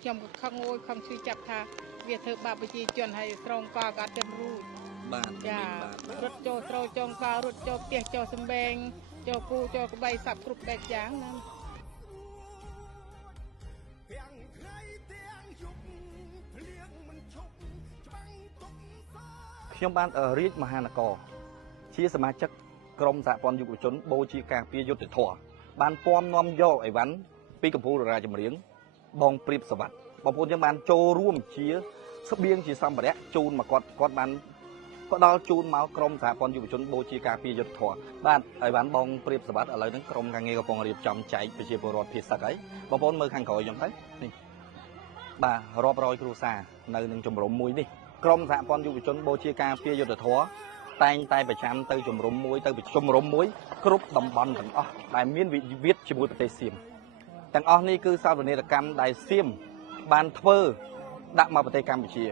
ខ្ញុំខឹងអូយខឹងជួយចាប់ថាវាធ្វើបាបប្រជាជនហើយស្រងកក៏អត់ទៅរួចបាទចារត់ចូលត្រូវចងការរត់ចូលផ្ទះចូលសំបែងចូលគូចូលក្បៃសាប់គ្រប់បែបយ៉ាងណាខ្ញុំបានរាជមហានគរជាសមាជិកក្រុមសហព័ន្ធយុវជនបូជាការពារយុទ្ធធរបានពំនាំយកអីវ៉ាន់ពីកម្ពុជារាជចម្រៀងបងព្រៀបសវັດបងប្អូនយើងបានចូលរួមជាស្បៀងជាសម្ភារៈជូនមកគាត់បានផ្ដល់ជូនមកក្រុមសហព័ន្ធយុវជនបូជាការពារយុទ្ធធរបាទអីវ៉ាន់បងព្រៀបសវັດឥឡូវហ្នឹងក្រុមការងារកំពុងរៀបចំចែកប្រជាពលរដ្ឋភាគសឹកហើយបងប្អូនមើលខាងក្រោយខ្ញុំទៅនេះបាទរាប់រយគ្រួសារនៅនឹងជំរំមួយនេះក្រុមសហព័ន្ធយុវជនបូជាការពារយុទ្ធធរតែងតែប្រចាំទៅជំរំមួយទៅជំរំមួយគ្រប់តំបន់ទាំងអស់ដែលមានវិវាទជាមួយប្រទេសសៀមទាំងអស់នេះគឺសោតនីយកម្មដែលសៀមបានធ្វើដាក់មកប្រទេសកម្ពុជា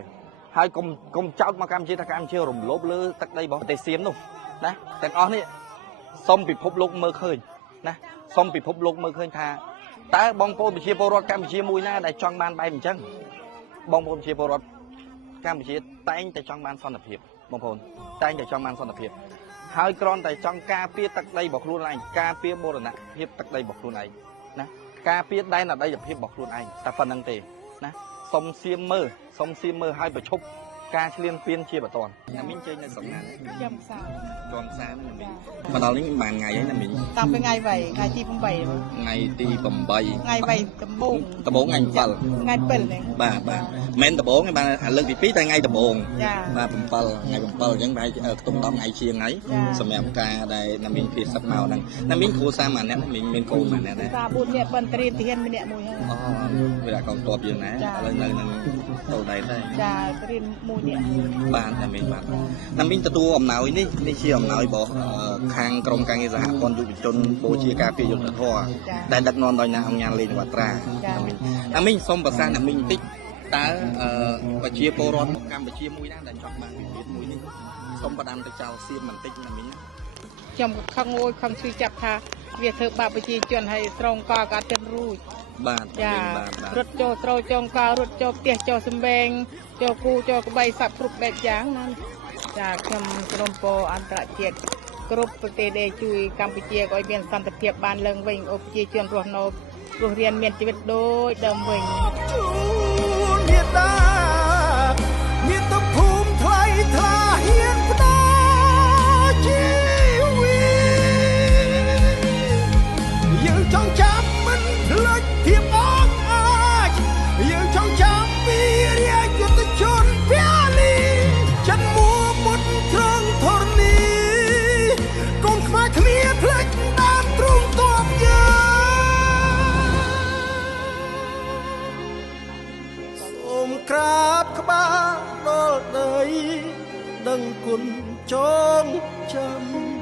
ហើយកុំចោទមកកម្ពុជាថាកម្ពុជារំលោភលើទឹកដីរបស់ប្រទេសសៀមនោះណាទាំងអស់នេះសូមពិភពលោកមើលឃើញណាសូមពិភពលោកមើលឃើញថាតើបងប្អូនប្រជាពលរដ្ឋកម្ពុជាមួយណាដែលចង់បានបែបអញ្ចឹងបងប្អូនប្រជាពលរដ្ឋកម្ពុជាតែងតែចង់បានសន្តិភាពបងប្អូនតែងតែចង់បានសន្តិភាពហើយគ្រាន់តែចង់ការពារទឹកដីរបស់ខ្លួនឯងការពារបូរណភាពទឹកដីរបស់ខ្លួនឯងណាការពារដែនអតីតភាពរបស់ខ្លួនឯងតែប៉ុណ្្នឹងទេណាសុំសៀមមើលឲ្យប្រឈប់ការឈ្លានពានជាបន្តណាមីងចេញនៅស្រុកណាខ្ញុំផ្សារជាប់ផ្សារណាមីងមកដល់នេះបានថ្ងៃហើយណាមីងតាំងពីថ្ងៃ8ថ្ងៃទី8ថ្ងៃទី8ថ្ងៃ8ដំបូងថ្ងៃ7ថ្ងៃ7ហ្នឹងបាទមិនដំបូងទេបានលើកទី2តែថ្ងៃដំបូងបាទ7ថ្ងៃ7អញ្ចឹងប្រហែលខ្ទង់10ថ្ងៃជាងហើយសម្រាប់ការដែលណាមីងភៀសសឹកមកហ្នឹងណាមីងគ្រូសាម្នាក់ណាមីងមានកូនម្នាក់ដែរតា4នាក់ប៉ុន្តែរៀនទាហានម្នាក់មួយហើយវាដាក់កងទ័ពយើងណាឥឡូវនៅនឹងទៅដែរចារៀនមួយនាក់បាទណាមីងបាទណាមីងទទួលអំណោយនេះជាអំណោយរបស់ខាងក្រមការងារសហព័ន្ធយុវជនបូជាការពារយុទ្ធធរដែលដឹកនាំដោយអ្នកអង្គញាលេងវត្រាណាមីងសូមប្រសាសន៍ណាមីងបន្តិចតើប្រជាពលរដ្ឋកម្ពុជាមួយណាដែលចង់បានវិធានមួយនេះសូមផ្ដាំទៅចោលសៀមបន្តិចណាមីងខ្ញុំខឹងអូយខឹងជួយចាប់ថាវាធ្វើបាបប្រជាជនហើយស្រងកក៏អត់ទៅរួចបាទរត់ចូលត្រូវចងការរត់ចូលផ្ទះចូលសំបែងចូលគូចូលក្បៃសាប់គ្រប់បែបយ៉ាងណាចាខ្ញុំក្រុមពោអន្តរជាតិគ្រប់ប្រទេសដែលជួយកម្ពុជាឲ្យមានសន្តិភាពបានឡើងវិញអូប្រជាជនរស់នៅរស់រានមានជីវិតដូចដើមវិញមេត្តាមានទឹកភូមិថ្លៃថ្លាហ៊ានផ្ដល់ជីវិតយើងចង់ចាំមិនភ្លេចភាពអង់អាចយើងចង់ចាំពីរាជយុទ្ធជនពលីចិនមួមុតត្រង់ធរនីកូនខ្មែរគ្នាភ្លេចដើមទ្រូងទ័ពយើងសូមក្រាបក្បាលដល់ដីដឹងគុណចងចាំ